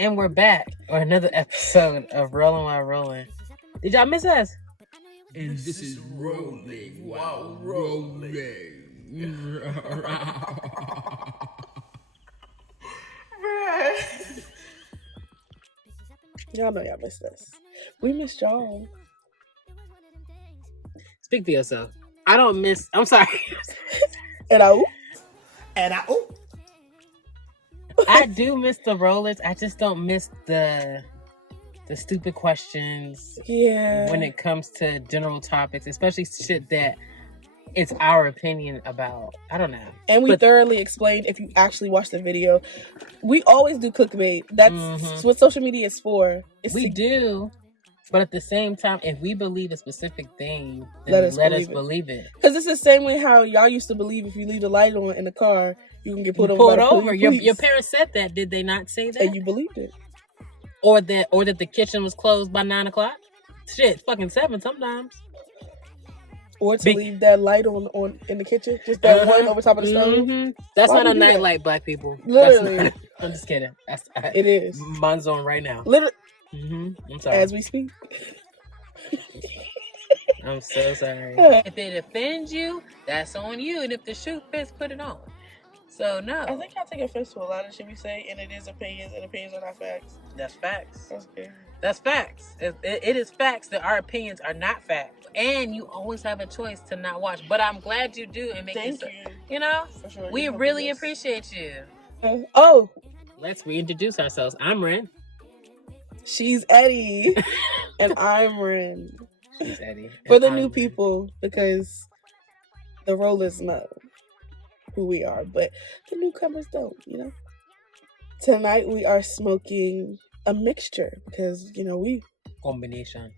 And we're back on another episode of Rolling While Rolling. Did y'all miss us? And this is Rolling While Rolling. Y'all know y'all missed us. We missed y'all. Speak for yourself. I don't miss. I'm sorry. I do miss the rollers. I just don't miss the stupid questions. Yeah. When it comes to general topics, especially shit that it's our opinion about. I don't know. And we thoroughly explained, if you actually watch the video, we always do clickbait. That's what social media is for. We do. But at the same time, if we believe a specific thing, then let us believe it. Because it's the same way how y'all used to believe if you leave the light on in the car, you can get pulled over. Your parents said that. Did they not say that? And you believed it. Or that the kitchen was closed by 9 o'clock? Shit, fucking 7 sometimes. Or to leave that light on in the kitchen, just that one over top of the stove. That's not a nightlight, black people. Literally. I'm just kidding. It is. Mine's on right now. Literally. I'm sorry. As we speak. I'm so sorry. If it offends you, that's on you. And if the shoe fits, put it on. So, no. I think I take offense to a lot of shit we say, and it is opinions, and opinions are not facts. That's facts. That's good. That's facts. It is facts that our opinions are not facts. And you always have a choice to not watch. But I'm glad you do and make it. Thank you. You know? For sure. We really appreciate you. Let's reintroduce ourselves. I'm Ren. She's Eddie. And I'm Ren. She's Eddie. For the new people, because the rollers know who we are, but the newcomers don't, you know? Tonight we are smoking a mixture because, we... Combination.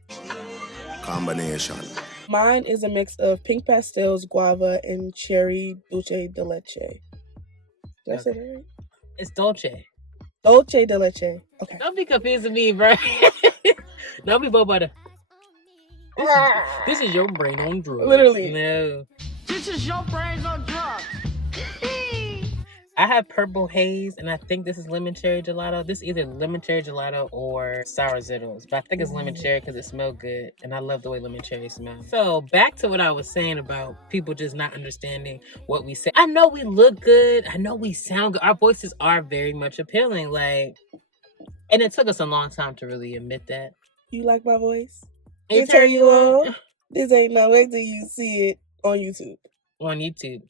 Mine is a mix of pink pastels, guava, and cherry dulce de leche. Did I say that right? It's dolce. Dolce de leche. Okay. Don't be confusing me, bro. Don't be both butter. This is your brain on drugs. Literally. No. This is your brains on drugs. I have purple haze, and I think this is lemon cherry gelato. This is either lemon cherry gelato or sour zittles, but I think it's lemon cherry because it smells good, and I love the way lemon cherry smells. So back to what I was saying about people just not understanding what we say. I know we look good. I know we sound good. Our voices are very much appealing, and it took us a long time to really admit that. You like my voice? It turn you on? This ain't no way till you see it on YouTube. On YouTube.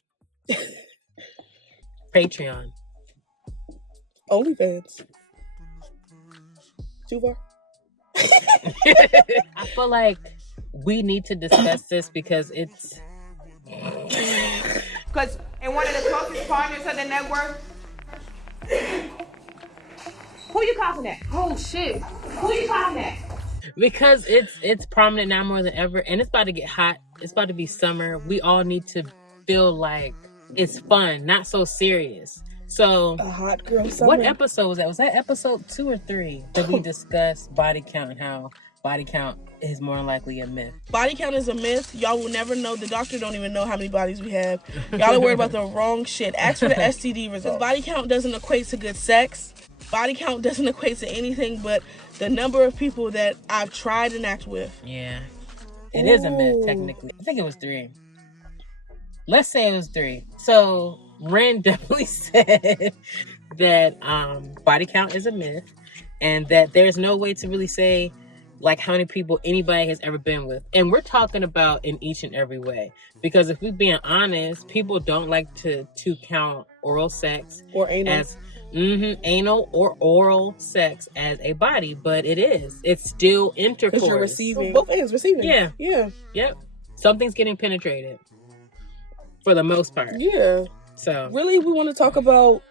Patreon. OnlyFans. Too far? I feel like we need to discuss this because it's... Because in one of the closest partners of the network... Who you coughing at? Oh, shit. Who you coughing at? Because it's prominent now more than ever, and it's about to get hot. It's about to be summer. We all need to feel like it's fun, not so serious. So, a hot girl summer. What episode was that? Was that episode 2 or 3 that we discussed body count and how body count is more than likely a myth? Body count is a myth. Y'all will never know. The doctor don't even know how many bodies we have. Y'all are worried about the wrong shit. Ask for the STD results. Body count doesn't equate to good sex. Body count doesn't equate to anything but the number of people that I've tried and act with. Yeah. It is a myth, technically. I think it was 3. Let's say it was 3. So Ren definitely said that body count is a myth and that there's no way to really say how many people anybody has ever been with. And we're talking about in each and every way. Because if we're being honest, people don't like to count oral sex or anal as anal or oral sex as a body, but it is. It's still intercourse. Because you're receiving. Both ends receiving. Yeah. Yep. Something's getting penetrated. For the most part. Yeah. So really, we want to talk about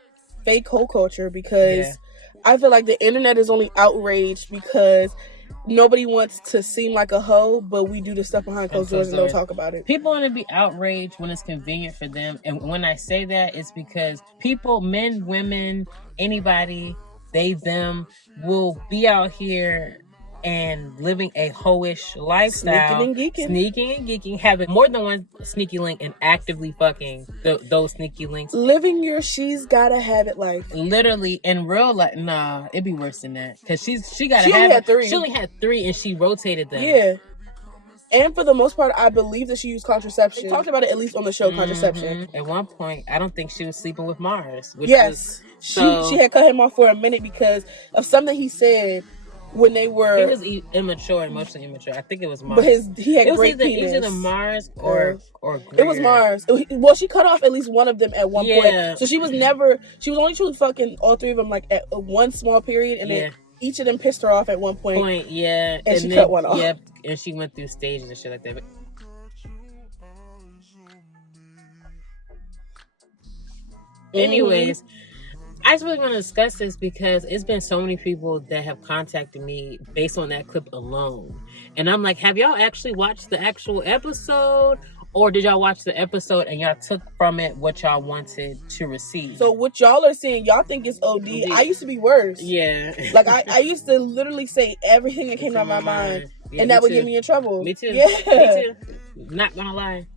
fake hoe culture because I feel like the internet is only outraged because nobody wants to seem like a hoe, but we do the stuff behind closed doors and don't talk about it. People want to be outraged when it's convenient for them. And when I say that, it's because people, men, women, anybody, they, them, will be out here and living a hoish lifestyle, sneaking and geeking, having more than one sneaky link and actively fucking those sneaky links, living your she's gotta have it life. Literally in real life, nah, it'd be worse than that because she only had 3 and she rotated them. Yeah. And for the most part, I believe that she used contraception. They talked about it at least on the show, contraception. At one point, I don't think she was sleeping with Mars. Yes. She had cut him off for a minute because of something he said when they were... He was emotionally immature. I think it was Mars. But he had great penis. It was either Mars or Greer. It was Mars. Well, she cut off at least one of them at one point. So she was only truly fucking all 3 of them like at one small period, and then each of them pissed her off at one point. And she cut one off. Yeah, and she went through stages and shit like that. But anyways, I just really want to discuss this because it's been so many people that have contacted me based on that clip alone. And I'm like, have y'all actually watched the actual episode? Or did y'all watch the episode and y'all took from it what y'all wanted to receive? So what y'all are saying, y'all think it's OD. I used to be worse. Yeah. Like I used to literally say everything that came out of my mind. Yeah, and that would get me in trouble. Me too. Yeah. Me too. Not gonna lie.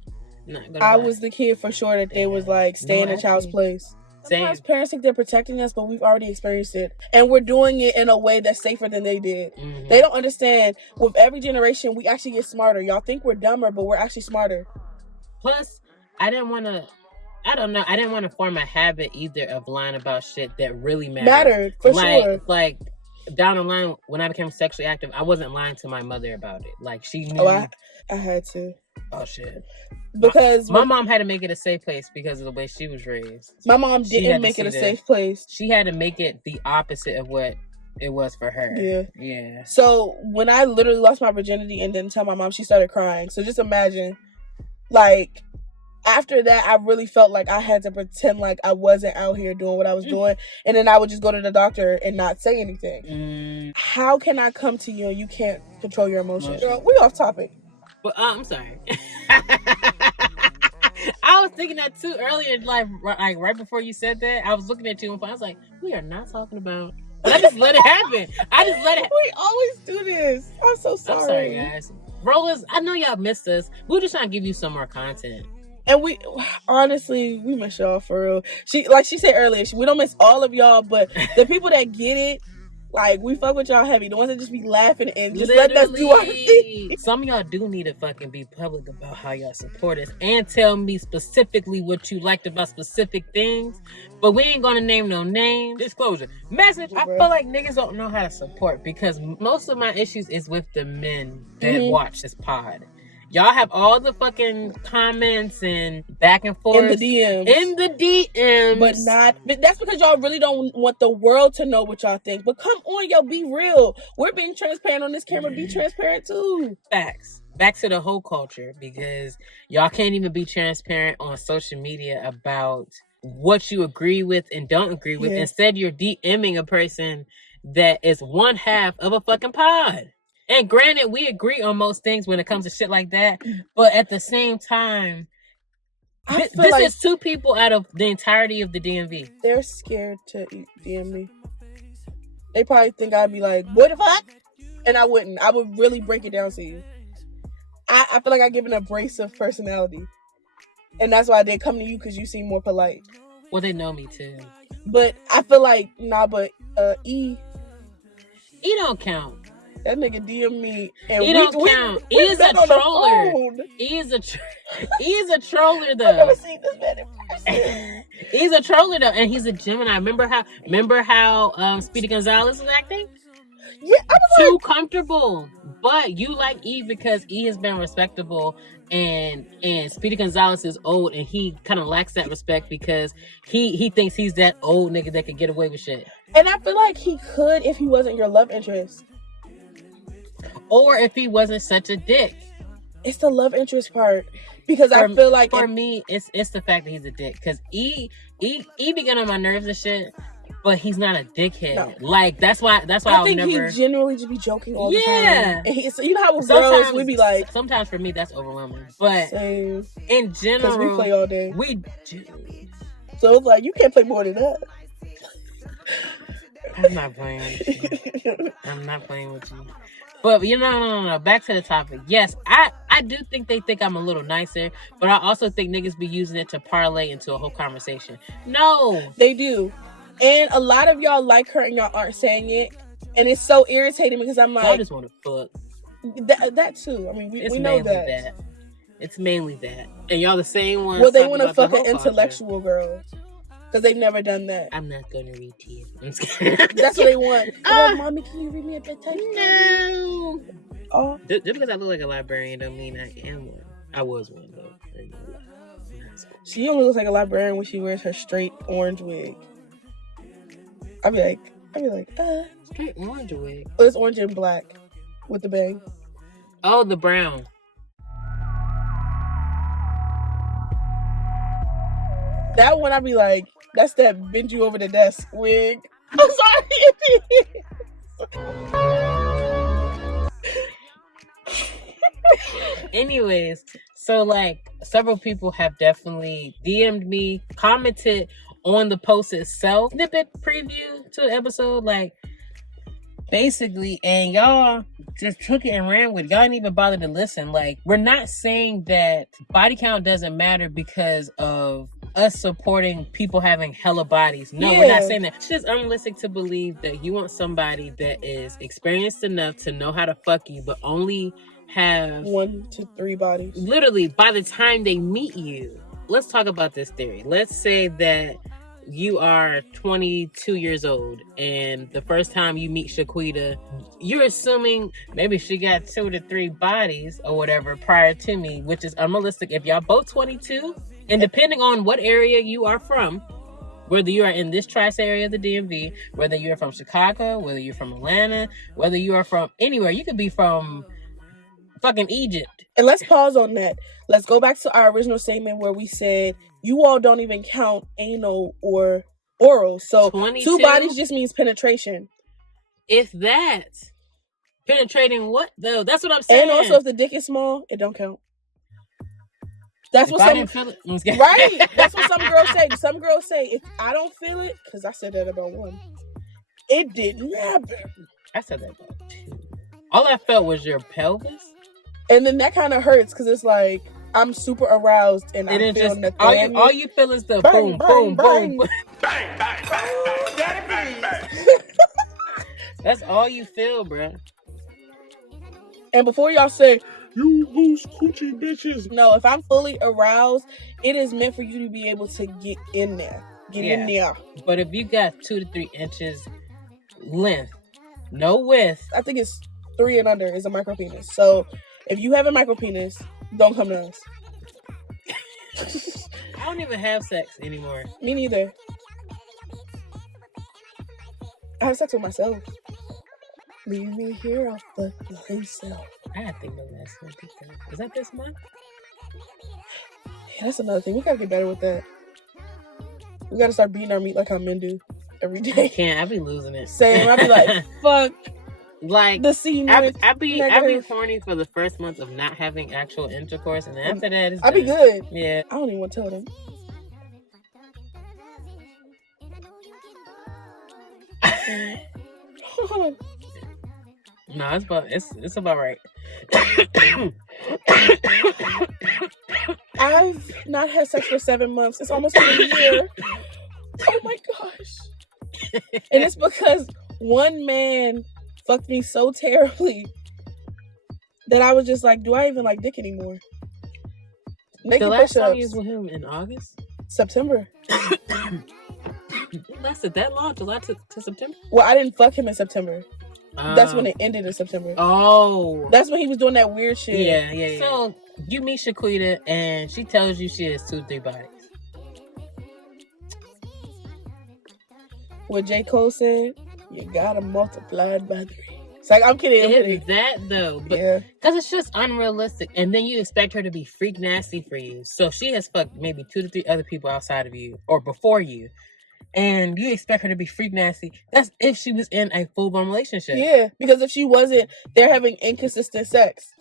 I was the kid for sure that they was like, stay in a child's place. Sometimes parents think they're protecting us, but we've already experienced it. And we're doing it in a way that's safer than they did. Mm-hmm. They don't understand. With every generation, we actually get smarter. Y'all think we're dumber, but we're actually smarter. Plus, I didn't want to form a habit either of lying about shit that really mattered. For sure. Like, down the line, when I became sexually active, I wasn't lying to my mother about it. Like, she knew. Oh, I had to. Oh, shit. Because my mom had to make it a safe place because of the way she was raised. My mom didn't make it a safe place. She had to make it the opposite of what it was for her. Yeah. So when I literally lost my virginity and didn't tell my mom, she started crying. So just imagine, like, after that, I really felt like I had to pretend like I wasn't out here doing what I was doing. And then I would just go to the doctor and not say anything. How can I come to you and you can't control your emotions? Girl, we off topic. Well, I'm sorry. I was thinking that too earlier, like right before you said that. I was looking at you and I was like, we are not talking about... But I just let it happen. We always do this. I'm so sorry. I'm sorry, guys. Rollers, I know y'all missed us. We're just trying to give you some more content. And we, honestly, we miss y'all for real. She said earlier, we don't miss all of y'all, but the people that get it, like, we fuck with y'all heavy. The ones that just be laughing and just letting us do our thing. Some of y'all do need to fucking be public about how y'all support us and tell me specifically what you liked about specific things. But we ain't gonna name no names. Disclosure. Message. I feel like niggas don't know how to support because most of my issues is with the men that watch this pod. Y'all have all the fucking comments and back and forth. In the DMs. But that's because y'all really don't want the world to know what y'all think. But come on, y'all, be real. We're being transparent on this camera. Be transparent too. Facts. Back to the whole culture, because y'all can't even be transparent on social media about what you agree with and don't agree with. Instead, you're DMing a person that is one half of a fucking pod. And granted, we agree on most things when it comes to shit like that. But at the same time, this is 2 people out of the entirety of the DMV. They're scared to DM me. They probably think I'd be like, what the fuck? And I wouldn't. I would really break it down to you. I feel like I give an abrasive personality. And that's why they come to you, because you seem more polite. Well, they know me too. But I feel like, E don't count. That nigga DM me and he don't count. He is a troller. He is a troller though. I've never seen this man in person. He's a troller though, and he's a Gemini. Remember how Speedy Gonzalez was acting? Yeah, I was too comfortable. But you like E because E has been respectable, and Speedy Gonzalez is old, and he kind of lacks that respect because he thinks he's that old nigga that could get away with shit. And I feel like he could if he wasn't your love interest. Or if he wasn't such a dick. It's the love interest part. Because I feel like... For me, it's the fact that he's a dick. Because E be getting on my nerves and shit, but he's not a dickhead. No. Like, that's why I think he genuinely just be joking all the time. And so you know how with girls, we be like... Sometimes for me, that's overwhelming. But same. In general... Because we play all day. We do. So it's like, you can't play more than that. I'm not playing with you. I'm not playing with you. But no. Back to the topic. Yes, I do think they think I'm a little nicer, but I also think niggas be using it to parlay into a whole conversation. No, They do. And a lot of y'all like her and y'all aren't saying it. And it's so irritating because I'm like... I just want to fuck. That too. I mean, we know that. It's mainly that. And y'all the same ones. Well, they want to fuck an intellectual girl. Because they've never done that. I'm not going to read to you. I'm scared. That's what they want. Like, Mommy, can you read me a bedtime? No. Oh. Just because I look like a librarian don't mean I am one. I was one, though. She only looks like a librarian when she wears her straight orange wig. I'd be like, Straight orange wig? Oh, it's orange and black with the bang. Oh, the brown. That one, I'd be like, that's that bend you over the desk wig. I'm sorry. Anyways, so like several people have definitely DM'd me, commented on the post itself, snippet preview to the episode, like basically, and y'all just took it and ran with it. Y'all didn't even bother to listen. Like, we're not saying that body count doesn't matter because of us supporting people having hella bodies. No, we're not saying that. It's just unrealistic to believe that you want somebody that is experienced enough to know how to fuck you, but only have 1 to 3 bodies. Literally, by the time they meet you. Let's talk about this theory. Let's say that you are 22 years old and the first time you meet Shaquita, you're assuming maybe she got 2 to 3 bodies or whatever prior to me, which is unrealistic. If y'all both 22, and depending on what area you are from, whether you are in this tri-state area of the DMV, whether you're from Chicago, whether you're from Atlanta, whether you are from anywhere, you could be from fucking Egypt. And let's pause on that. Let's go back to our original statement where we said you all don't even count anal or oral. So 22? 2 bodies just means penetration. If that. Penetrating what though? That's what I'm saying. And also if the dick is small, it don't count. That's if what some right. That's what some girls say. Some girls say if I don't feel it, because I said that about one. It didn't happen. I said that about 2. All I felt was your pelvis. And then that kind of hurts because it's like I'm super aroused and I feel nothing. All you feel is the bang, boom, bang, boom, bang. boom. Bang, bang, bang, bang, bang, bang. That's all you feel, bro. And before y'all say, You loose coochie bitches. no, if I'm fully aroused, it is meant for you to be able to get in there. Get in there. But if you got 2 to 3 inches length, no width. I think it's 3 and under is a micro penis. So if you have a micro penis, don't come to us. I don't even have sex anymore. Me neither. I have sex with myself. Leave me here, I'll fuck myself. I gotta think of that. Is that this month? Yeah, that's another thing. We gotta get better with that. We gotta start beating our meat like how men do every day. I can't. I be losing it. Same. I be like, fuck. Like the scene. I be horny for the first month of not having actual intercourse, and after that, I be good. Yeah. I don't even want to tell them. No, it's about right. I've not had sex for 7 months. It's almost been a year. Oh my gosh. And it's because one man fucked me so terribly that I was just like, do I even like dick anymore? The last time you was with him in August? September. It lasted that long? July to September? Well, I didn't fuck him in September. That's when it ended in September. Oh. That's when he was doing that weird shit. Yeah. So, you meet Shaquita, and she tells you she has 2 to 3 bodies. What J. Cole said, you gotta multiply it by 3. It's like, I'm kidding. It's that, though. But, because it's just unrealistic. And then you expect her to be freak nasty for you. So, she has fucked maybe 2 to 3 other people outside of you, or before you. And you expect her to be freak nasty. That's if she was in a full-blown relationship. Yeah, because if she wasn't, they're having inconsistent sex.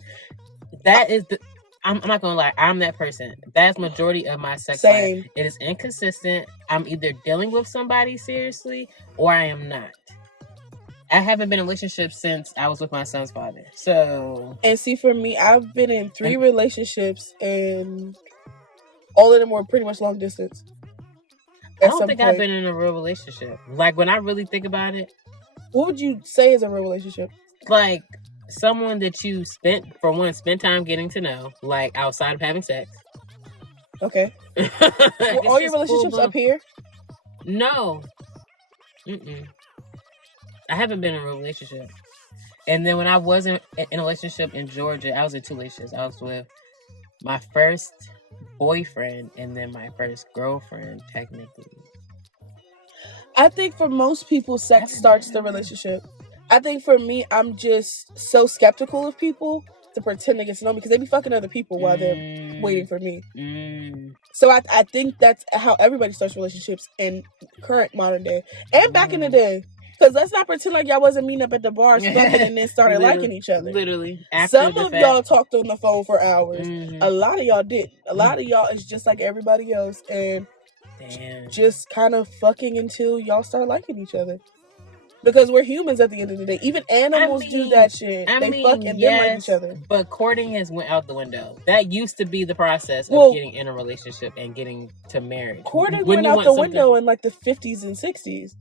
That is the... I'm not gonna lie, I'm that person. That's majority of my sex life. It is inconsistent. I'm either dealing with somebody seriously or I am not. I haven't been in a relationship since I was with my son's father. So, and see, for me, I've been in 3 relationships, and all of them were pretty much long distance. I don't think I've been in a real relationship. Like, when I really think about it, what would you say is a real relationship? Like, someone that you spent time getting to know, like, outside of having sex. Okay. Were all your relationships up here? No. I haven't been in a relationship. And then when I wasn't in a relationship in Georgia, I was in 2 relationships. I was with my first boyfriend and then my first girlfriend, technically. I think for most people, sex starts the relationship. I think for me, I'm just so skeptical of people to pretend to get to know me because they be fucking other people while they're waiting for me. So I think that's how everybody starts relationships in current modern day and back in the day. Because let's not pretend like y'all wasn't meeting up at the bars fucking and then started liking each other. Literally. Some of y'all talked on the phone for hours. A lot of y'all didn't. A lot of y'all is just like everybody else and just kind of fucking until y'all start liking each other. Because we're humans at the end of the day. Even animals do that shit. They fuck and then like each other. But courting has went out the window. That used to be the process of getting in a relationship and getting to marriage. Courting went out the window in like the 50s and 60s.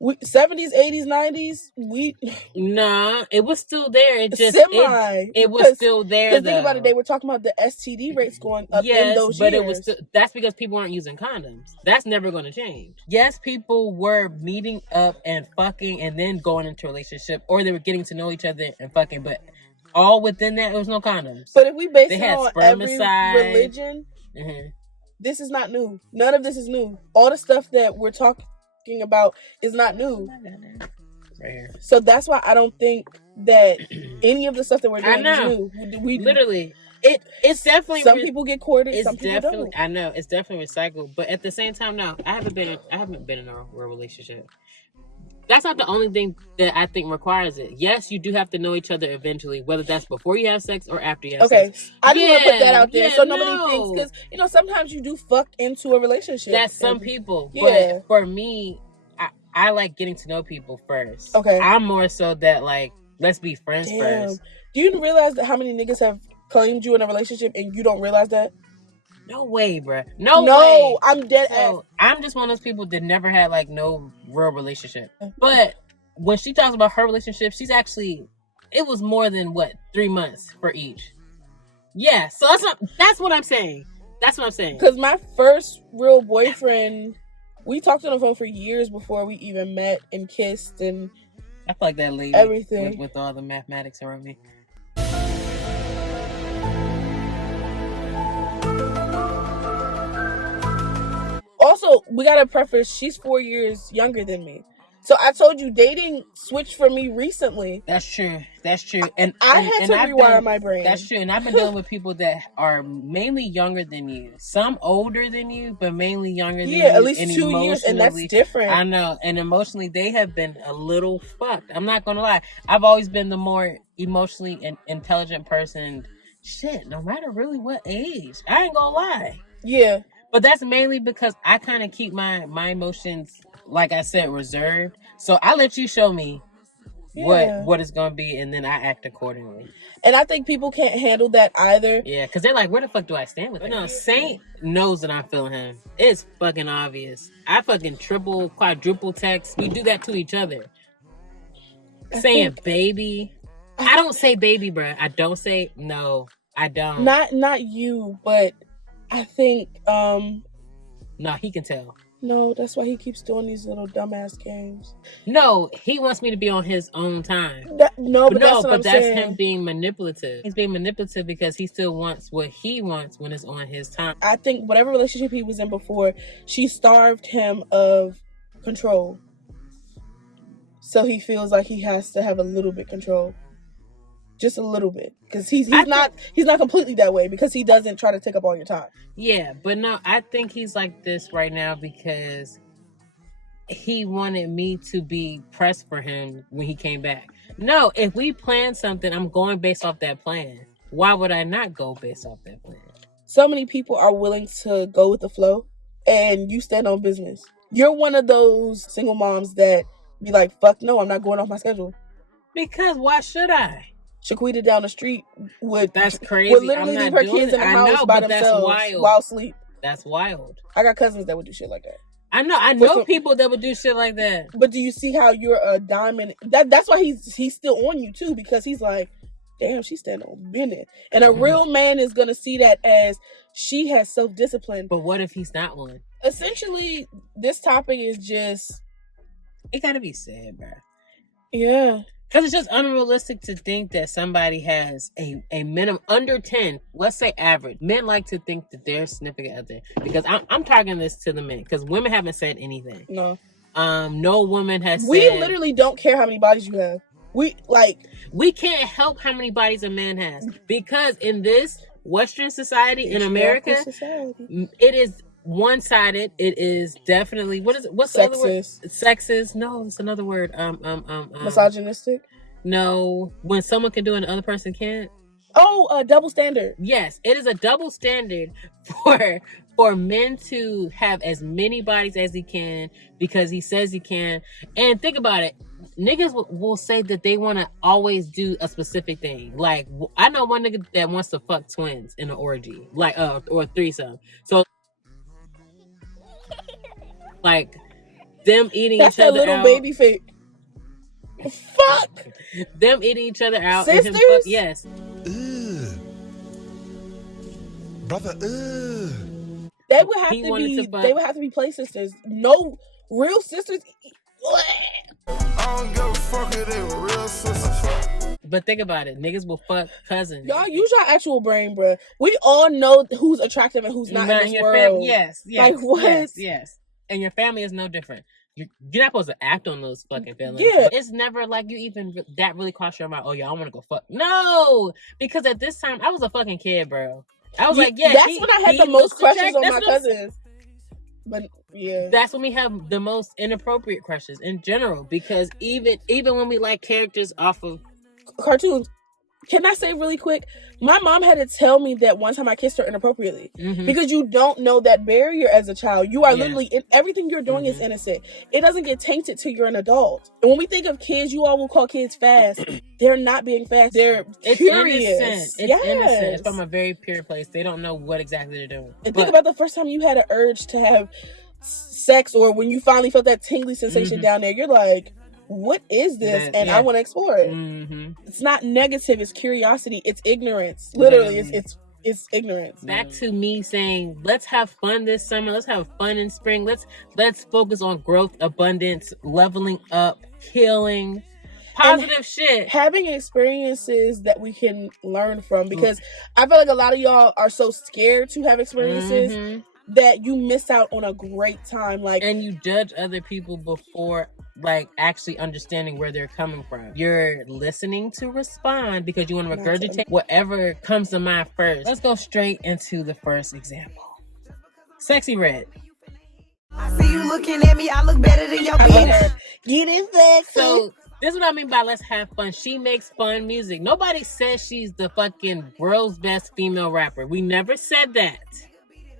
70s, 80s, 90s, Nah, it was still there. It just it was still there. Because think about it, they were talking about the STD rates going up in those years. It was still, that's because people aren't using condoms. That's never going to change. Yes, people were meeting up and fucking and then going into a relationship, or they were getting to know each other and fucking, but all within that, it was no condoms. But if we base it on every religion, this is not new. None of this is new. All the stuff that we're talking about is not new. Right here. So that's why I don't think that any of the stuff that we're doing is new. We literally it's definitely some people get courted, some people don't. I know it's definitely recycled, but at the same time, no, I haven't been in a real relationship. That's not the only thing that I think requires it. Yes, you do have to know each other eventually, whether that's before you have sex or after you have sex. I just want to put that out there so nobody thinks, because sometimes you do fuck into a relationship. That's some people. But for me, I like getting to know people first. Okay. I'm more so that, like, let's be friends first. Do you realize that how many niggas have claimed you in a relationship and you don't realize that? No way, bruh. No way. I'm dead ass. I'm just one of those people that never had, like, no real relationship. But when she talks about her relationship, she's actually, it was more than, 3 months for each. Yeah, so that's what I'm saying. That's what I'm saying. Because my first real boyfriend, we talked on the phone for years before we even met and kissed and I feel like that lady everything with all the mathematics around me. Also, we gotta preface, she's 4 years younger than me. So I told you, dating switched for me recently. That's true. And I had to rewire my brain. That's true. And I've been dealing with people that are mainly younger than you. Some older than you, but mainly younger than you. Yeah, at least 2 years, and that's different. I know. And emotionally, they have been a little fucked. I'm not gonna lie. I've always been the more emotionally intelligent person. Shit, no matter really what age. I ain't gonna lie. Yeah. But that's mainly because I kind of keep my emotions, like I said, reserved. So I let you show me what it's going to be, and then I act accordingly. And I think people can't handle that either. Yeah, because they're like, where the fuck do I stand with it? No, Saint knows that I'm feeling him. It's fucking obvious. I fucking triple, quadruple text. We do that to each other. Saying baby. I don't say baby, bruh. I don't say, no, I don't. Not you, but I think, no, he can tell. No, that's why he keeps doing these little dumbass games. No, he wants me to be on his own time. But that's him being manipulative. He's being manipulative because he still wants what he wants when it's on his time. I think whatever relationship he was in before, she starved him of control. So he feels like he has to have a little bit control. Just a little bit, because he's not completely that way, because he doesn't try to take up all your time. Yeah, but no, I think he's like this right now because he wanted me to be pressed for him when he came back. No, if we plan something, I'm going based off that plan. Why would I not go based off that plan? So many people are willing to go with the flow, and you stand on business. You're one of those single moms that be like, fuck no, I'm not going off my schedule. Because why should I? Shaquita down the street would crazy. Would literally leave her kids in the house by themselves while asleep. That's wild. I got cousins that would do shit like that. I know people that would do shit like that. But do you see how you're a diamond? That's why he's still on you too, because he's like, damn, she's standing on business. And a real man is gonna see that as she has self-discipline. But what if he's not one? Essentially, this topic is just, it gotta be said, bro. Yeah. Because it's just unrealistic to think that somebody has a minimum under 10, let's say average. Men like to think that they're significant other. Because I'm targeting this to the men. Because women haven't said anything. No. No woman has said. We literally don't care how many bodies you have. We can't help how many bodies a man has. Because in this Western society, in America, it is one-sided. It is definitely, what's sexist. The other word? Sexist. No, it's another word. Misogynistic. No, when someone can do it and the other person can't. Oh, a double standard. Yes, it is a double standard for men to have as many bodies as he can because he says he can. And think about it. Niggas will say that they want to always do a specific thing. Like, I know one nigga that wants to fuck twins in an orgy, like or a threesome. So like them eating That's each other that little out. baby fake. Fuck. Them eating each other out. Sisters? And him fuck, yes. Brother. They would have to be. They would have to be play sisters. No real sisters. I don't give a fuck if they were real sisters. But think about it. Niggas will fuck cousins. Y'all use your actual brain, bruh. We all know who's attractive and who's not in this world. Yes. Like, what? Yes. And your family is no different. You're not supposed to act on those fucking feelings. Yeah. It's never like you even that really cross your mind. Oh, yeah, I want to go fuck. No. Because at this time, I was a fucking kid, bro. I was like, yeah. That's when I had the most crushes on my cousins. But yeah, that's when we have the most inappropriate crushes in general. Because even when we like characters off of cartoons. Can I say really quick? My mom had to tell me that one time I kissed her inappropriately. Because you don't know that barrier as a child. You are literally, everything you're doing is innocent. It doesn't get tainted till you're an adult. And when we think of kids, you all will call kids fast. They're not being fast. They're curious. Innocent. It's innocent. It's from a very pure place. They don't know what exactly they're doing. And think about the first time you had an urge to have sex, or when you finally felt that tingly sensation down there. You're like, what is this? I want to explore it. It's not negative. It's curiosity. It's ignorance. Literally, it's ignorance. Back to me saying, let's have fun this summer. Let's have fun in spring. Let's focus on growth, abundance, leveling up, healing, positive shit. Having experiences that we can learn from. Because I feel like a lot of y'all are so scared to have experiences that you miss out on a great time. And you judge other people before actually understanding where they're coming from. You're listening to respond because you want to regurgitate whatever comes to mind first. Let's go straight into the first example. Sexyy Red. I see you looking at me, I look better than your bitch. Get it sexy. So this is what I mean by let's have fun. She makes fun music. Nobody says she's the fucking world's best female rapper. We never said that.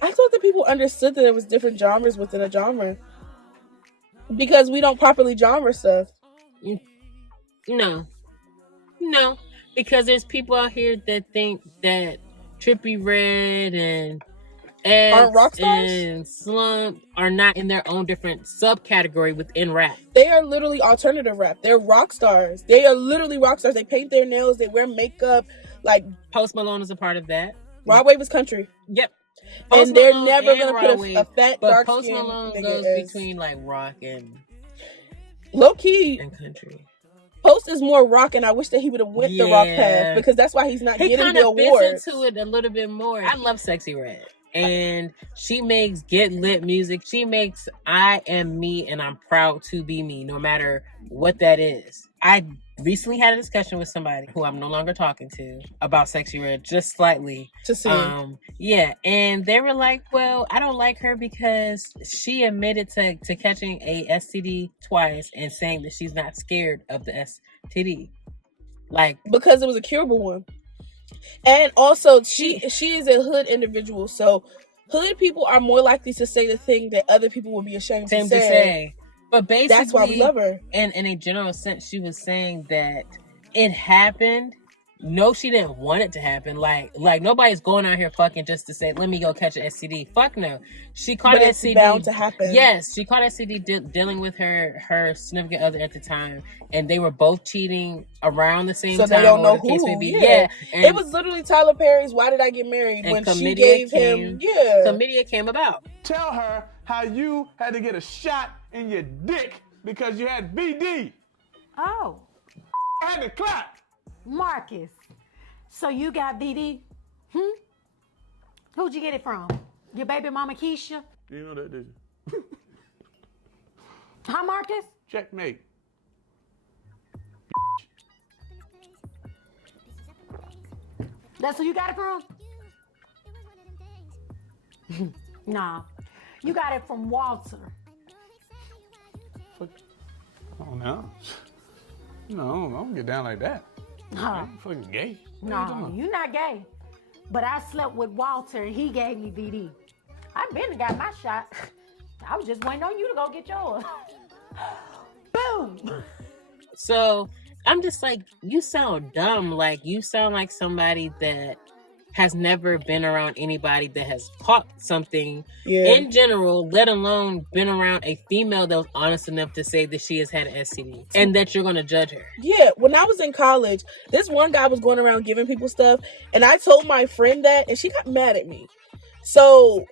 I thought that people understood that there was different genres within a genre. Because we don't properly genre stuff. No. Because there's people out here that think that Trippie Redd and aren't rock stars? And Slump are not in their own different subcategory within rap. They are literally alternative rap. They're rock stars. They are literally rock stars. They paint their nails. They wear makeup. Like Post Malone is a part of that. Rod Wave is country. Yep. And they're never going to put a fat, dark Post skin Malone goes between rock and low key and country. Post is more rock, and I wish that he would have went the rock path, because that's why he's not getting the awards. He kind of fits into it a little bit more. I love Sexyy Red. And she makes get lit music. She makes I am me and I'm proud to be me, no matter what that is. I recently had a discussion with somebody who I'm no longer talking to about Sexyy Red, just slightly. To see. Yeah. And they were like, well, I don't like her because she admitted to catching a STD twice and saying that she's not scared of the STD. Because it was a curable one. And also, she is a hood individual, so hood people are more likely to say the thing that other people would be ashamed to say. But basically, that's why we love her. And in a general sense, she was saying that it happened. No, she didn't want it to happen. Like nobody's going out here fucking just to say, let me go catch an STD. Fuck no. She caught But an it's STD. bound to happen. Yes, she caught STD dealing with her significant other at the time, and they were both cheating around the same time. So they don't know the case may who. be. Yeah. And It was literally Tyler Perry's Why Did I Get Married when she gave him. Yeah. Chlamydia came about. Tell her how you had to get a shot in your dick because you had BD. Oh, I had to clap. Marcus. So you got VD? Who'd you get it from? Your baby mama Keisha? You know that, did you? Huh, Marcus? Checkmate. That's who you got it from? Nah. You got it from Walter. Oh, no. No, I don't get down like that. Huh. I'm fucking gay. No, you not gay. But I slept with Walter and he gave me VD. I've been and got my shot. I was just waiting on you to go get yours. Boom. So I'm just like, you sound dumb. Like, you sound like somebody that has never been around anybody that has caught something in general, let alone been around a female that was honest enough to say that she has had an STD and that you're going to judge her. Yeah, when I was in college, this one guy was going around giving people stuff, and I told my friend that, and she got mad at me. So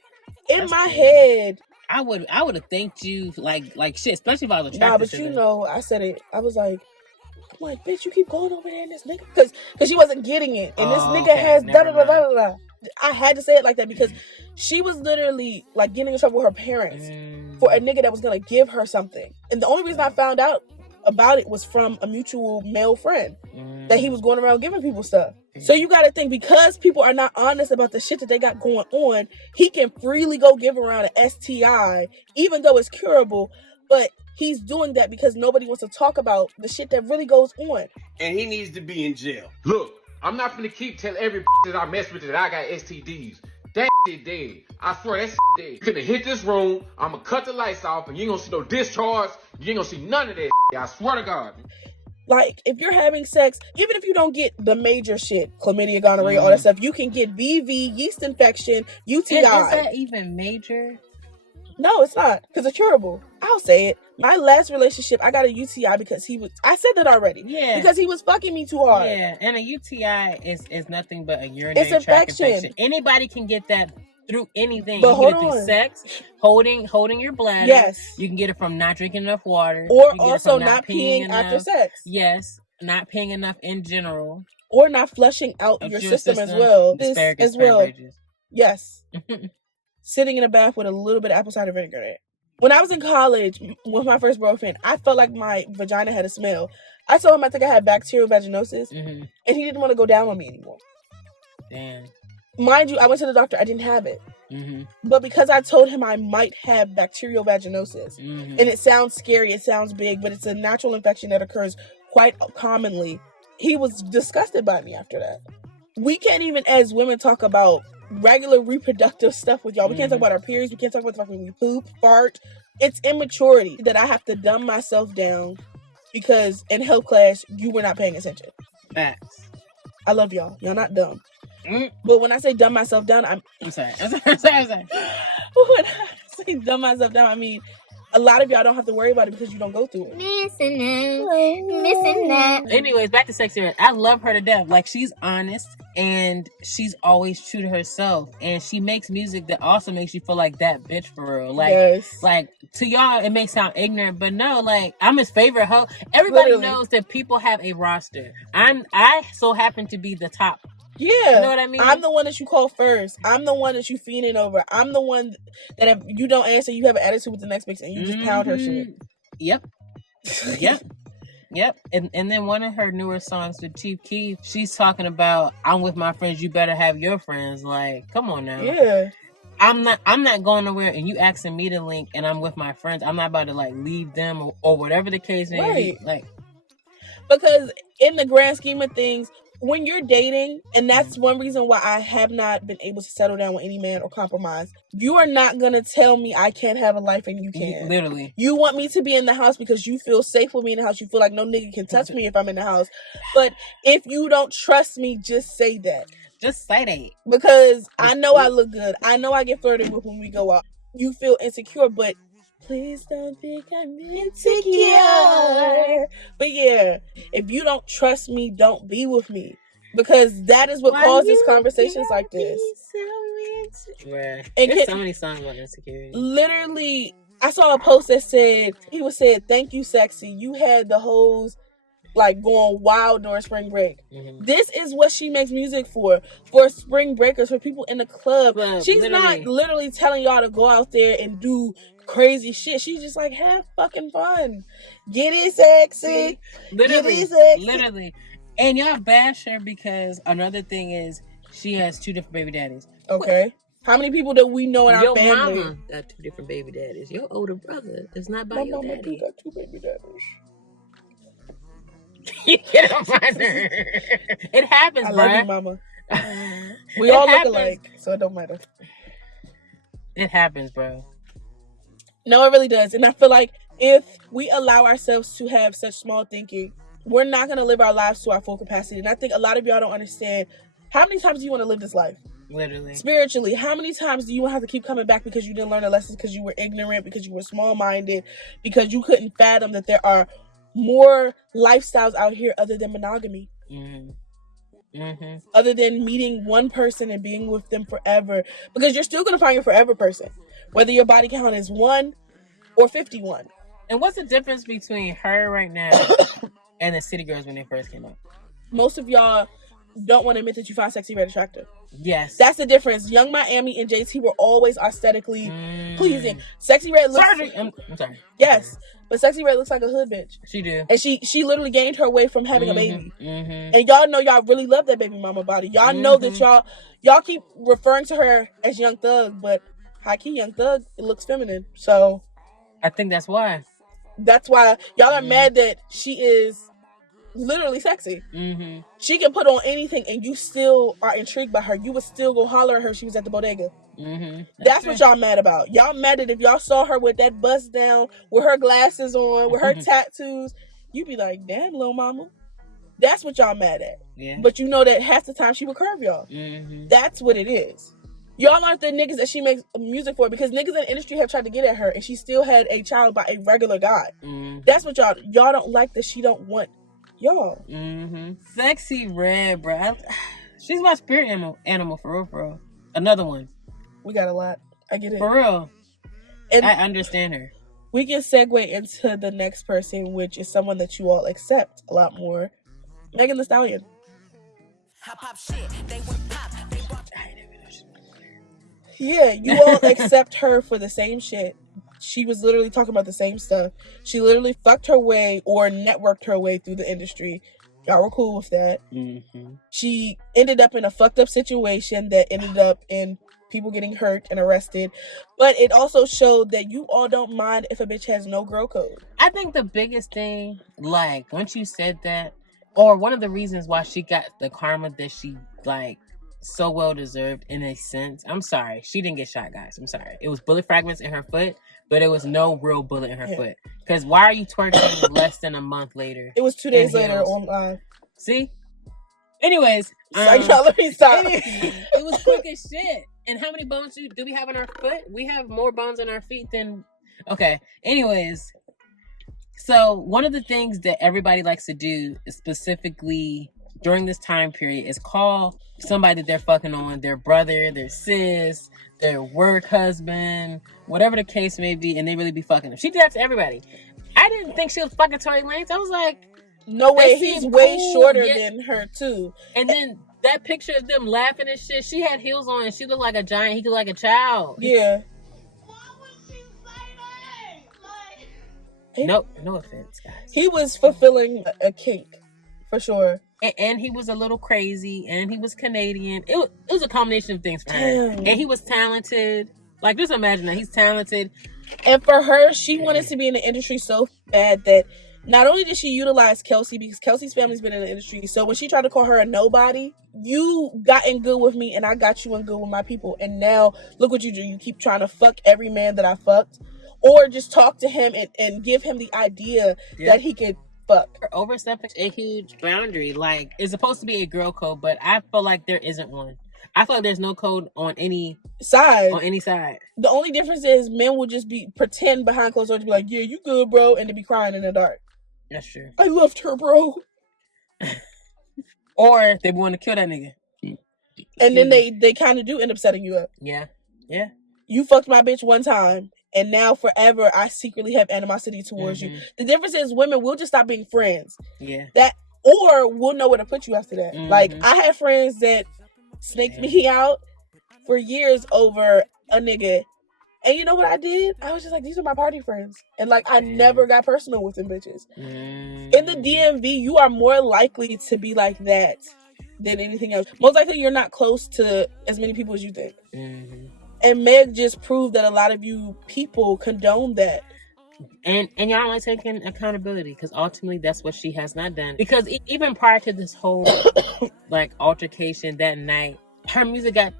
in my head, I would have thanked you like shit, especially if I was attracted nah, but to you them. know, I said it. I was like, bitch, you keep going over there and this nigga, because she wasn't getting it, and this nigga has da da da da da. I had to say it like that because she was literally like getting in trouble with her parents for a nigga that was gonna give her something, and the only reason I found out about it was from a mutual male friend that he was going around giving people stuff. So you got to think, because people are not honest about the shit that they got going on, he can freely go give around an STI, even though it's curable, but he's doing that because nobody wants to talk about the shit that really goes on. And he needs to be in jail. Look, I'm not gonna keep telling every that I mess with that I got STDs. That shit dead. I swear that shit dead. You gonna hit this room, I'ma cut the lights off, and you ain't gonna see no discharge. You ain't gonna see none of that shit. I swear to God. Like, if you're having sex, even if you don't get the major shit, chlamydia, gonorrhea, all that stuff, you can get BV, yeast infection, UTI. Is that even major? No, it's not, because it's curable. I'll say it. My last relationship, I got a UTI because I said that already. Yeah. Because he was fucking me too hard. Yeah, and a UTI is nothing but a urinary It's tract infection. infection. Anybody can get that through anything. But you hold can get it through on. sex, holding your bladder. Yes. You can get it from not drinking enough water. Or You can get it also from not peeing after sex. Yes, not peeing enough in general. Or not flushing out Of your system as well. This asparagus as well. beverages. Yes. Sitting in a bath with a little bit of apple cider vinegar in it. When I was in college with my first boyfriend, I felt like my vagina had a smell. I told him I think I had bacterial vaginosis, and he didn't want to go down on me anymore. Damn. Mind you, I went to the doctor. I didn't have it. But because I told him I might have bacterial vaginosis, and it sounds scary, it sounds big, but it's a natural infection that occurs quite commonly, he was disgusted by me after that. We can't even, as women, talk about regular reproductive stuff with y'all. We can't talk about our periods. We can't talk about the fact when we poop, fart. It's immaturity that I have to dumb myself down because in health class, you were not paying attention. Facts. I love y'all. Y'all not dumb. But when I say dumb myself down, I'm sorry. When I say dumb myself down, I mean a lot of y'all don't have to worry about it because you don't go through it. Missing that. Anyways, back to Sexyy. I love her to death. Like, she's honest and she's always true to herself, and she makes music that also makes you feel like that bitch for real. Like, like to y'all, it may sound ignorant, but no, like, I'm his favorite hoe. Everybody knows that people have a roster. I so happen to be the top. Yeah. You know what I mean? I'm the one that you call first. I'm the one that you fiending over. I'm the one that if you don't answer, you have an attitude with the next bitch and you just pound her shit. Yep. Yep. And then one of her newer songs with Chief Keef, she's talking about, I'm with my friends, you better have your friends. Like, come on now. Yeah. I'm not going nowhere and you asking me to link and I'm with my friends. I'm not about to like leave them or whatever the case may be. Like, because in the grand scheme of things, when you're dating, and that's one reason why I have not been able to settle down with any man or compromise, you are not going to tell me I can't have a life and you can. Literally. You want me to be in the house because you feel safe with me in the house. You feel like no nigga can touch me if I'm in the house. But if you don't trust me, just say that. Just say that. Because I know I look good. I know I get flirted with when we go out. You feel insecure, but please don't think I'm insecure. But yeah, if you don't trust me, don't be with me. Because that is what causes conversations like this. There's so many songs about insecurity. Literally, I saw a post that said, thank you, Sexyy. You had the hoes like going wild during spring break. Mm-hmm. This is what she makes music for spring breakers, for people in the club. She's not literally telling y'all to go out there and do crazy shit. She's just like, have fucking fun. Get it sexy. Literally. And y'all bash her because another thing is she has 2 different baby daddies. Okay. How many people that we know in our family? Your mama got 2 different baby daddies. Your older brother is not by your daddy. My mama got 2 baby daddies. You get on my nerve. It happens, bro. I love you, mama. We all look alike, so it don't matter. It happens, bro. No, it really does. And I feel like if we allow ourselves to have such small thinking, we're not going to live our lives to our full capacity. And I think a lot of y'all don't understand, how many times do you want to live this life? Literally. Spiritually, how many times do you have to keep coming back because you didn't learn the lessons, because you were ignorant, because you were small-minded, because you couldn't fathom that there are more lifestyles out here other than monogamy? Mm-hmm. Mm-hmm. Other than meeting one person and being with them forever, because you're still going to find your forever person, whether your body count is 1 or 51. And what's the difference between her right now and the City Girls when they first came out? Most of y'all don't want to admit that you find Sexyy Red attractive. Yes. That's the difference. Young Miami and JT were always aesthetically pleasing. Sexyy Red looks... I'm sorry. Yes. But Sexyy Red looks like a hood bitch. She do. And she literally gained her way from having a baby. Mm-hmm. And y'all know y'all really love that baby mama body. Y'all know that y'all keep referring to her as Young Thug, but high key Young Thug, it looks feminine. So I think that's why. That's why y'all are mad that she is literally sexy. Mm-hmm. She can put on anything and you still are intrigued by her. You would still go holler at her if she was at the bodega. Mm-hmm. That's what y'all mad about. Y'all mad that if y'all saw her with that bust down, with her glasses on, with her tattoos, you'd be like, damn, little mama. That's what y'all mad at. Yeah. But you know that half the time she would curve y'all. Mm-hmm. That's what it is. Y'all aren't the niggas that she makes music for, because niggas in the industry have tried to get at her and she still had a child by a regular guy. Mm-hmm. That's what y'all don't like, that she don't want y'all. Mm-hmm. Sexyy Red, bro. She's my spirit animal for real. Another one. We got a lot. I get it. For real. And I understand her. We can segue into the next person, which is someone that you all accept a lot more. Megan Thee Stallion. Yeah, you all accept her for the same shit. She was literally talking about the same stuff. She literally fucked her way or networked her way through the industry. Y'all were cool with that. Mm-hmm. She ended up in a fucked up situation that ended up in people getting hurt and arrested. But it also showed that you all don't mind if a bitch has no girl code. I think the biggest thing, like, once you said that, or one of the reasons why she got the karma that she, like, so well deserved in a sense. I'm sorry. She didn't get shot, guys. I'm sorry. It was bullet fragments in her foot, but it was no real bullet in her foot. Because why are you twerking less than a month later? It was 2 days later on live. See? Anyways. Let me stop. It was quick as shit. And how many bones do we have in our foot? We have more bones in our feet than... Okay. Anyways. So, one of the things that everybody likes to do, specifically during this time period, is call somebody that they're fucking on their brother, their sis, their work husband, whatever the case may be, and they really be fucking them. She did that to everybody. I didn't think she was fucking Tory Lanez. I was like, no way, he's way shorter than her too. And then that picture of them laughing and shit, she had heels on and she looked like a giant. He looked like a child. Yeah. No offense, guys. He was fulfilling a kink, for sure. And he was a little crazy, and he was Canadian. It was a combination of things for her. And he was talented. Like, just imagine that. He's talented. And for her, she wanted to be in the industry so bad that Not only did she utilize Kelsey, because Kelsey's family's been in the industry, so when she tried to call her a nobody, you got in good with me and I got you in good with my people. And now look what you do. You keep trying to fuck every man that I fucked, or just talk to him and give him the idea that he could fuck. Overstepping a huge boundary. Like, it's supposed to be a girl code, but I feel like there isn't one. I feel like there's no code on any side. The only difference is men will just pretend behind closed doors to be like, yeah, you good, bro, and to be crying in the dark. That's true. I loved her, bro. Or they want to kill that nigga. And then they kind of do end up setting you up. Yeah. You fucked my bitch one time, and now forever I secretly have animosity towards you. The difference is women will just stop being friends. Yeah. Or we'll know where to put you after that. Like, I had friends that snaked me out for years over a nigga. And you know what I did? I was just like, these are my party friends. And like, I never got personal with them bitches. In the DMV, you are more likely to be like that than anything else. Most likely you're not close to as many people as you think. And Meg just proved that a lot of you people condone that. And y'all like taking accountability, because ultimately that's what she has not done. Because even prior to this whole like altercation that night, her music got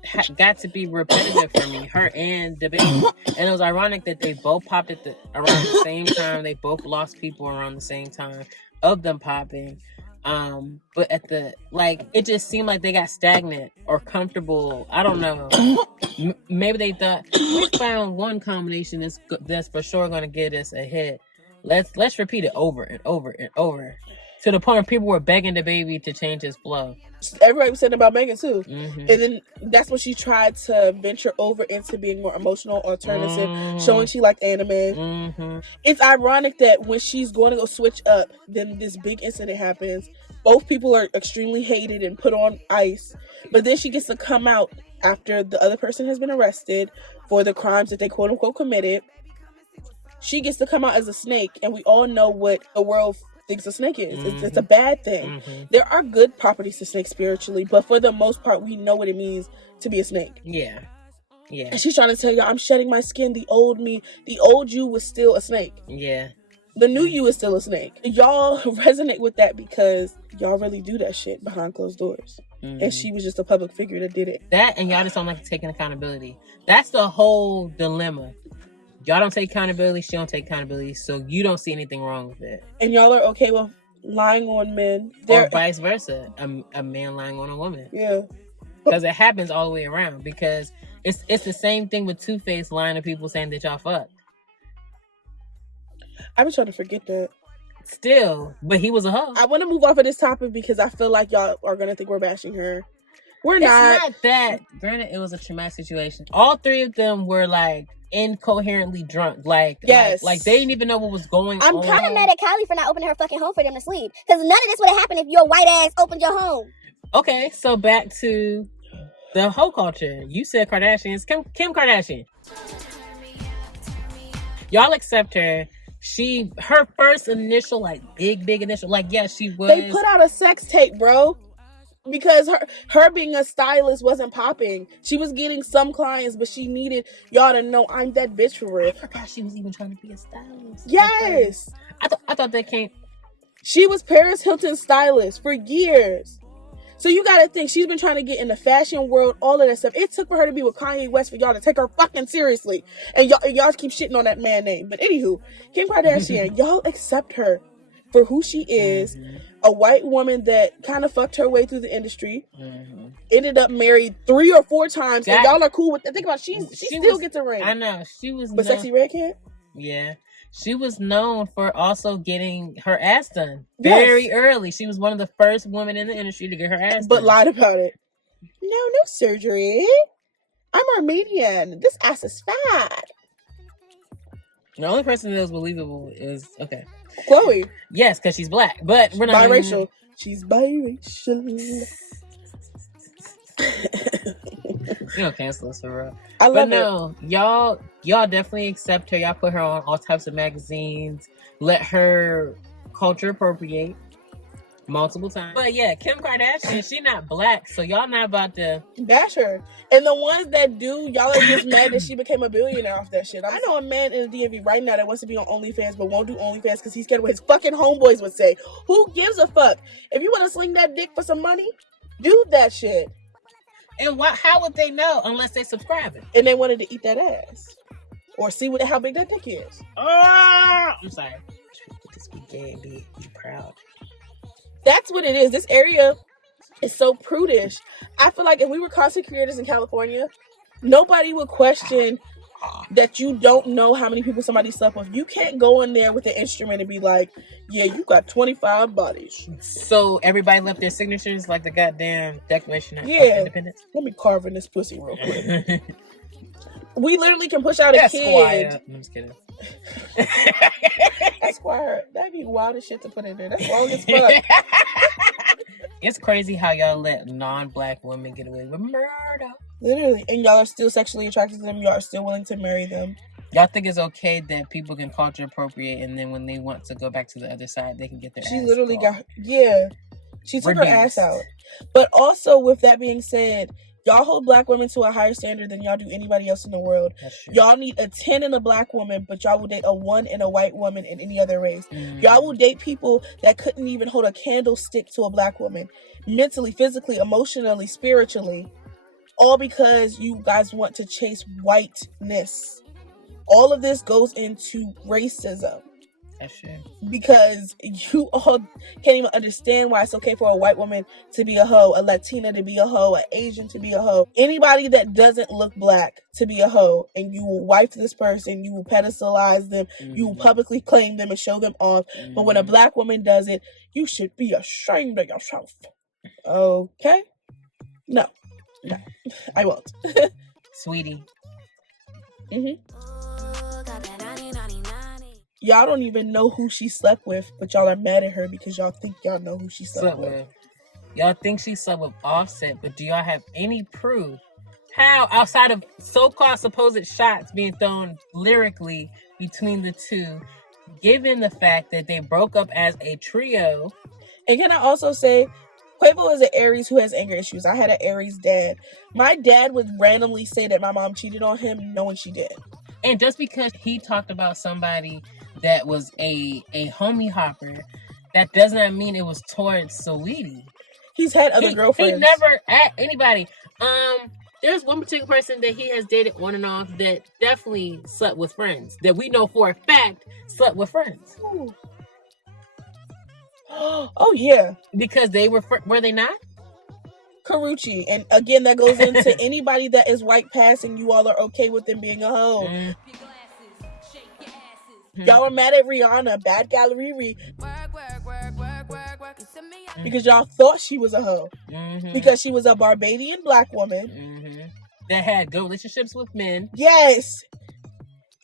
to be repetitive for me. Her and the baby, and it was ironic that they both popped around the same time. They both lost people around the same time of them popping. But it just seemed like they got stagnant or comfortable. I don't know. Maybe they thought, we found one combination that's for sure going to get us a hit. Let's repeat it over and over and over, to the point where people were begging the baby to change his flow. Everybody was saying about Megan too. And then that's when she tried to venture over into being more emotional, alternative, showing she liked anime. It's ironic that when she's going to go switch up, then this big incident happens. Both people are extremely hated and put on ice, but then she gets to come out after the other person has been arrested for the crimes that they quote unquote committed. She gets to come out as a snake, and we all know what the world thinks a snake is. It's a bad thing. There are good properties to snakes spiritually, but for the most part, we know what it means to be a snake. Yeah. And she's trying to tell you, I'm shedding my skin. The old me, the old you was still a snake. Yeah. The new you is still a snake. Y'all resonate with that because y'all really do that shit behind closed doors. And she was just a public figure that did it. That, and y'all just don't like taking accountability. That's the whole dilemma. Y'all don't take accountability, she don't take accountability, so you don't see anything wrong with it. And y'all are okay with lying on men. Or vice versa, a man lying on a woman. Yeah. Because it happens all the way around. Because it's the same thing with Two-Face lying to people saying that y'all fucked. I've been trying to forget that. Still, but he was a hoe. I want to move off of this topic because I feel like y'all are going to think we're bashing her. We're not. It's not that. Granted, it was a traumatic situation. All three of them were like incoherently drunk. Like they didn't even know what was going on. I'm kind of mad at Kylie for not opening her fucking home for them to sleep. Because none of this would have happened if your white ass opened your home. Okay, so back to the Hoe Culture. You said Kardashians. Kim Kardashian. Y'all accept her. Her first initial, like, big initial, like, yeah, she was. They put out a sex tape, bro. Because her being a stylist wasn't popping. She was getting some clients, but she needed y'all to know I'm that bitch for real. I forgot she was even trying to be a stylist. Yes. I thought that came. She was Paris Hilton's stylist for years. So you gotta think, she's been trying to get in the fashion world, all of that stuff. It took for her to be with Kanye West for y'all to take her fucking seriously. And y'all keep shitting on that man name. But anywho, Kim Kardashian, y'all accept her for who she is. A white woman that kind of fucked her way through the industry. Ended up married 3 or 4 times. And y'all are cool with that. Think about it, she still gets a ring. I know. She was. But Sexyy Red can't? Yeah. She was known for also getting her ass done very early. She was one of the first women in the industry to get her ass done. But lied about it. No surgery. I'm Armenian. This ass is fat. The only person that was believable is, Chloe. Yes, because she's black. But we're not biracial. She's biracial. You don't cancel us for real. I love it. Y'all definitely accept her. Y'all put her on all types of magazines. Let her culture appropriate. multiple times. But yeah, Kim Kardashian, she not black, so y'all not about to bash her. And the ones that do, y'all are just mad that she became a billionaire off that shit. I know a man in the DMV right now that wants to be on OnlyFans but won't do OnlyFans because he's scared what his fucking homeboys would say. Who gives a fuck? If you want to sling that dick for some money, do that shit. And how would they know unless they subscribe it? And they wanted to eat that ass. Or see how big that dick is. I'm sorry. Just be gay and be proud. That's what it is. This area is so prudish. I feel like if we were content creators in California, nobody would question that you don't know how many people somebody slept with. You can't go in there with an instrument and be like, yeah, you got 25 bodies. So everybody left their signatures like the goddamn Declaration of Independence? Let me carve in this pussy real quick. We literally can push out a kid. I'm just kidding. Esquire, that'd be wild as shit to put in there. That's long as fuck. It's crazy how y'all let non-black women get away with murder. Literally. And y'all are still sexually attracted to them. Y'all are still willing to marry them. Y'all think it's okay that people can culture appropriate and then when they want to go back to the other side, they can get their ass She literally called. She took her ass out. But also, with that being said, y'all hold black women to a higher standard than y'all do anybody else in the world. Y'all need a 10 in a black woman, but y'all will date a 1 in a white woman in any other race. Y'all will date people that couldn't even hold a candlestick to a black woman. Mentally, physically, emotionally, spiritually. All because you guys want to chase whiteness. All of this goes into racism. That's true. Because you all can't even understand why it's okay for a white woman to be a hoe, a Latina to be a hoe, an Asian to be a hoe. Anybody that doesn't look black to be a hoe, and you will wife this person, you will pedestalize them, you will publicly claim them and show them off. But when a black woman does it, you should be ashamed of yourself. Okay? No, I won't. Sweetie. Y'all don't even know who she slept with, but y'all are mad at her because y'all think y'all know who she slept with. Y'all think she slept with Offset, but do y'all have any proof? How, outside of so-called supposed shots being thrown lyrically between the two, given the fact that they broke up as a trio? And can I also say, Quavo is an Aries who has anger issues. I had an Aries dad. My dad would randomly say that my mom cheated on him knowing she did. And just because he talked about somebody that was a homie hopper, that does not mean it was towards Saweetie. He's had other girlfriends. He never at anybody. There's one particular person that he has dated on and off that definitely slept with friends. That we know for a fact slept with friends. Ooh. Oh yeah. Because they were they not? Karuchi. And again, that goes into anybody that is white passing, you all are okay with them being a hoe. Y'all are mad at Rihanna, bad gallery because y'all thought she was a hoe. Because she was a Barbadian black woman that had good relationships with men. Yes.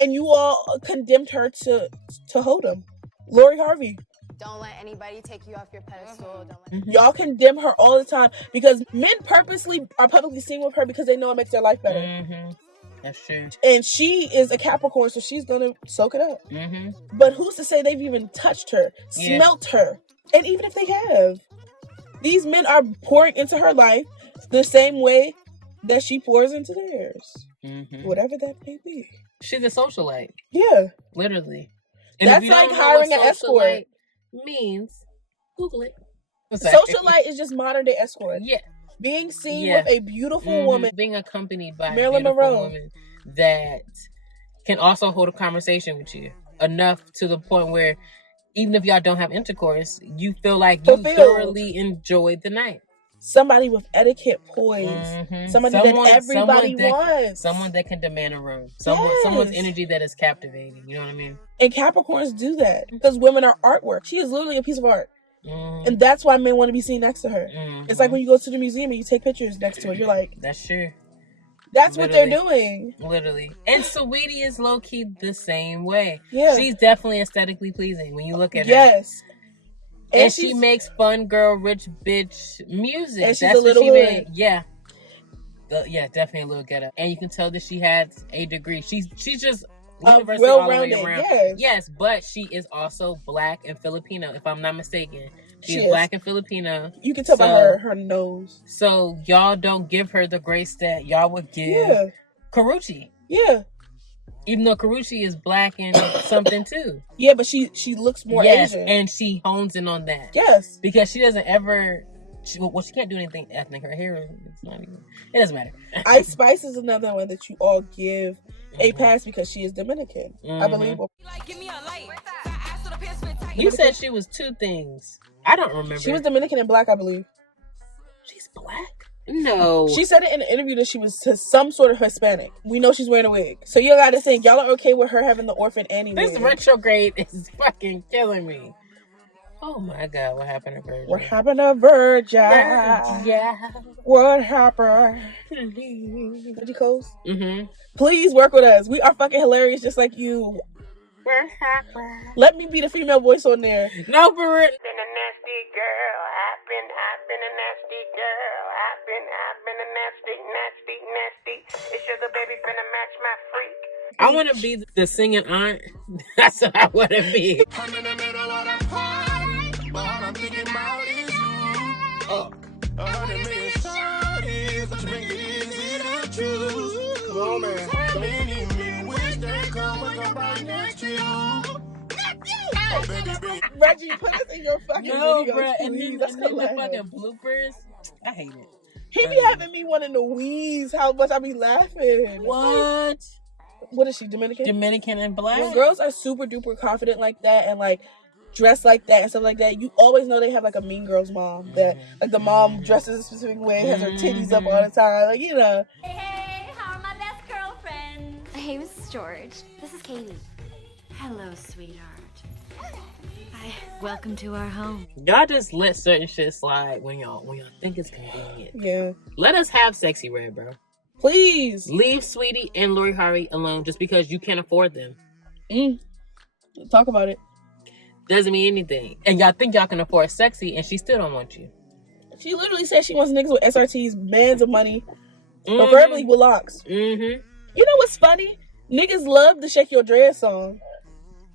And you all condemned her to hold him. Lori Harvey. Don't let anybody take you off your pedestal. Y'all condemn her all the time because men purposely are publicly seen with her because they know it makes their life better. That's true. And she is a Capricorn, so she's gonna soak it up. But who's to say they've even touched her, smelt her? And even if they have, these men are pouring into her life the same way that she pours into theirs. Whatever that may be. She's a socialite. Yeah. Literally. And that's like hiring an escort. Means Google it. Socialite is just modern day escort. Yeah. Being seen with a beautiful woman. Being accompanied by Marilyn a beautiful Monroe. woman that can also hold a conversation with you. Enough to the point where even if y'all don't have intercourse, you feel like you thoroughly enjoyed the night. Somebody with etiquette poise. Somebody that everybody wants. Someone that can demand a room. Someone's energy that is captivating. You know what I mean? And Capricorns do that because women are artwork. She is literally a piece of art. And that's why men want to be seen next to her. It's like when you go to the museum and you take pictures next to her. You're like, that's true. That's literally what they're doing. Literally. And Saweetie is low-key the same way. Yeah. She's definitely aesthetically pleasing when you look at her. Yes. And she makes fun girl, rich bitch music. And she's a little hood. Yeah. Yeah, definitely a little ghetto. And you can tell that she has a degree. She's just universally all the way around. Yes, but she is also black and Filipino, if I'm not mistaken. She's black and Filipino. You can tell by her nose. So y'all don't give her the grace that y'all would give Karrueche. Yeah. Even though Karrueche is black and something too. Yeah, but she looks more Asian. And she hones in on that. Yes. Because she doesn't ever... she can't do anything ethnic. Her hair is not even... It doesn't matter. Ice Spice is another one that you all give a pass because she is Dominican. I believe. You said she was two things. I don't remember. She was Dominican and black, I believe. She's black? No. She said it in an interview that she was some sort of Hispanic. We know she's wearing a wig. So you gotta think, y'all are okay with her having the Orphan Annie wig. This retrograde is fucking killing me. Oh my God, what happened to Virgin? What happened to Virgin? What happened? Veggie Coast? Mm-hmm. Please work with us. We are fucking hilarious just like you. What happened? Let me be the female voice on there. No, for real. Been a nasty girl. I've been a nasty girl. I've been a nasty. It's sugar baby finna match my freak. I want to be the singing aunt. That's what I want to be. I'm in the middle of the party, but all I'm thinking about is you. 100 million shawties, but you make it easy to choose. Come on, man. Many men wish they come with somebody next to you. Oh, baby, Reggie, put us in your fucking video, bro. please. And then the fucking bloopers. I hate it. He be having me wanting to wheeze how much I be laughing. What? What is she, Dominican? Dominican and black. When girls are super duper confident like that and like dressed like that and stuff like that, you always know they have like a Mean Girls mom. That like the mom dresses a specific way, has her titties up all the time, like, you know. Hey, how are my best girlfriends? Hey, Mrs. George. This is Katie. Hello, sweetheart. Hi. Welcome to our home. Y'all just let certain shit slide when y'all think it's convenient. Yeah. Let us have Sexyy Red, bro. Please. Leave Sweetie and Lori Harvey alone just because you can't afford them. Talk about it. Doesn't mean anything. And y'all think y'all can afford Sexyy and she still don't want you. She literally said she wants niggas with SRTs, bands of money, preferably with locks. Mm-hmm. You know what's funny? Niggas love the Shake Your Dread song.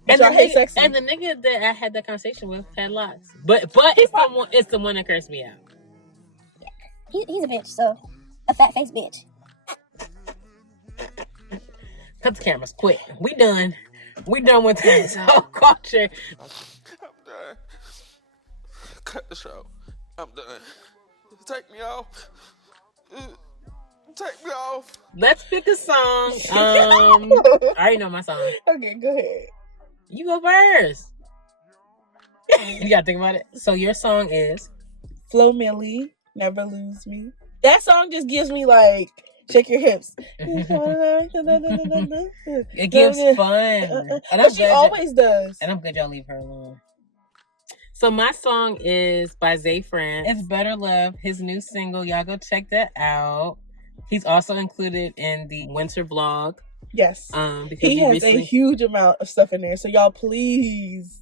And I hate Sexyy. And the nigga that I had that conversation with had locks. But it's the one that cursed me out. He's a bitch, so a fat face bitch. Cut the cameras quick. We done with this whole culture. I'm done. Cut the show. I'm done. Take me off. Take me off. Let's pick a song. I already know my song. Okay, go ahead. You go first. You gotta think about it. So your song is Flo Milli, Never Lose Me. That song just gives me like shake your hips. It gives fun. And she always does. And I'm glad y'all leave her alone. So my song is by Zay France. It's Better Love, his new single. Y'all go check that out. He's also included in the winter vlog. Yes. Because he has a huge amount of stuff in there. So y'all please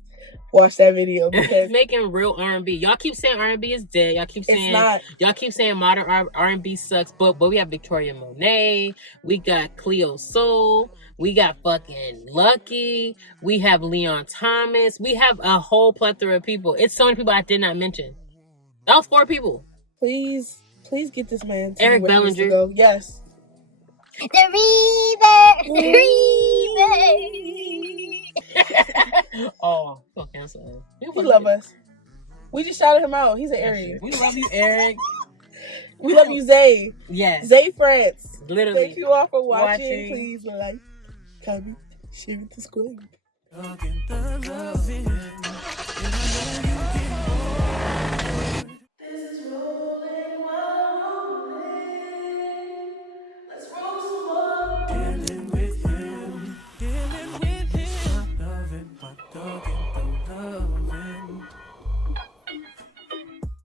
watch that video because making real R&B. Y'all keep saying R&B is dead. Y'all keep saying y'all keep saying modern R&B sucks. But we have Victoria Monet. We got Cleo Soul. We got fucking Lucky. We have Leon Thomas. We have a whole plethora of people. It's so many people I did not mention. That was 4 people. Please get this man to Eric Bellinger. Go. Yes. The Reaver. Oh, okay, I'm sorry. He love us. We just shouted him out. He's an Aries. We love you, Eric. We love you, Zay. Yes. Zay France. Literally. Thank you all for watching. Please like, comment, share, subscribe.